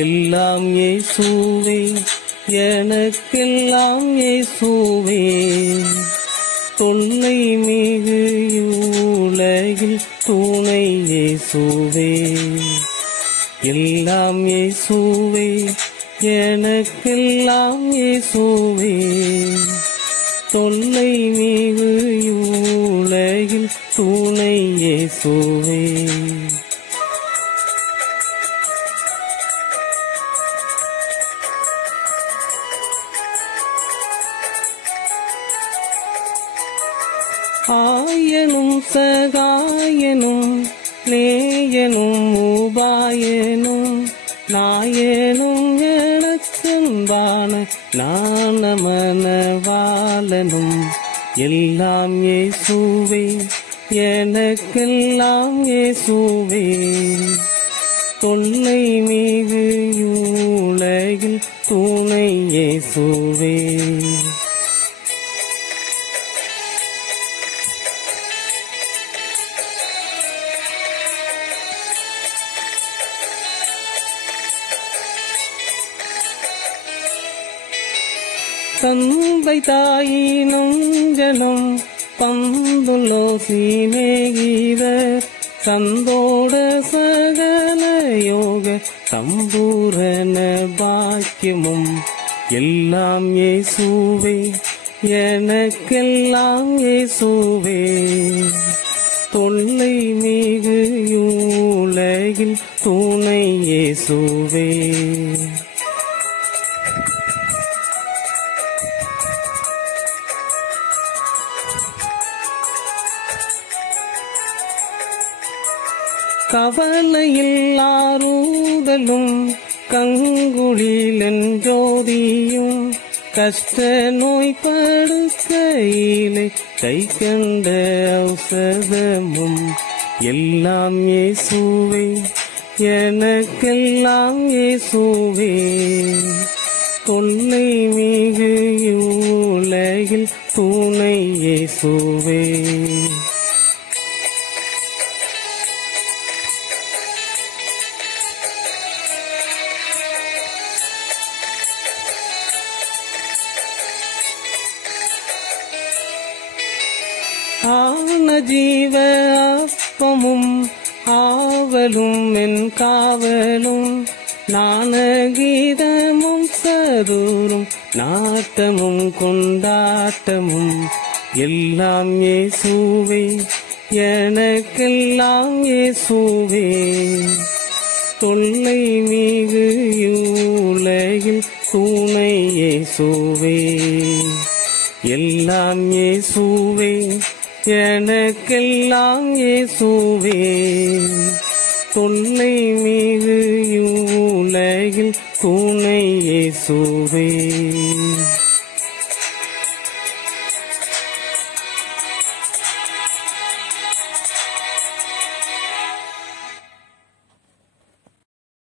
எல்லாம் இயேசுவே, எனக்கெல்லாம் இயேசுவே. தொல்லை மிகு உலகில் துணை இயேசுவே. எல்லாம் இயேசுவே, எனக்கெல்லாம் இயேசுவே. தொல்லை மிகு உலகில் துணை இயேசுவே. ஆயனும் சகாயனும் நேயனும் உபாயனும் நாயனும் எனக்கன்பான நாணமனவாளனும். எல்லாம் இயேசுவே, எனக்கெல்லாம் இயேசுவே. தொல்லை மிகு உலகில் துணை இயேசுவே. தந்தை தாயினும் ஜனம் பந்துலோ சீமேகிவர் சந்தோட சகல யோக சம்பூரண பாக்கியமும். எல்லாம் இயேசுவே, எனக்கெல்லாம் இயேசுவே. தொல்லை மிகு உலகில் துணை இயேசுவே. கவலையில் ஆறுதலும் கங்குளிலன் ஜோதியும் கஷ்ட நோய் படுக்கையிலே கை கண்ட ஔஷதமும். எல்லாம் இயேசுவே, எனக்கெல்லாம் இயேசுவே. தொல்லை மிகு உலகில் துணை இயேசுவே. ஆன ஜீவ அப்பமும் ஆவலும் என் காவலும் நாண கீதமும் சரூரும் நாட்டமும் கொண்டாட்டமும். எல்லாம் இயேசுவே, எனக்கெல்லாம் இயேசுவே. தொல்லை மிகு உலகில் துணை இயேசுவே. எல்லாம் இயேசுவே, எனக்கெல்லாம் இயேசுவே. தொல்லை மிகு உலகில் துணை இயேசுவே.